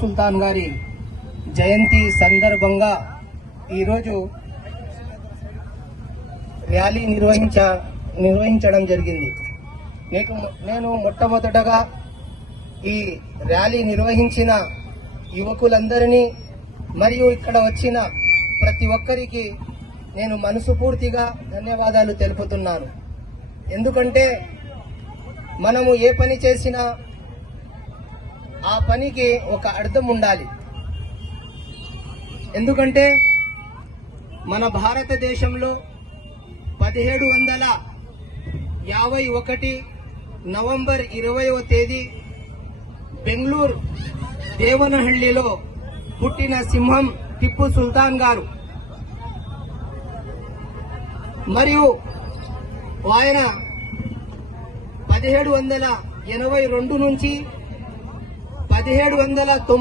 సుల్తాన్ గారి జయంతి సందర్భంగా ఈరోజు ర్యాలీ నిర్వహించడం జరిగింది. నేను మొట్టమొదటగా ఈ ర్యాలీ నిర్వహించిన యువకులందరినీ మరియు ఇక్కడ వచ్చిన ప్రతి ఒక్కరికి నేను మనస్ఫూర్తిగా ధన్యవాదాలు తెలుపుతున్నాను. ఎందుకంటే మనము ఏ పని చేసినా ఆ పనికి ఒక అర్థం ఉండాలి. ఎందుకంటే మన భారతదేశంలో 1751 నవంబర్ 20వ తేదీ బెంగళూరు దేవనహళ్లిలో పుట్టిన సింహం టిప్పు సుల్తాన్ గారు మరియు ఆయన 1782 నుంచి 1790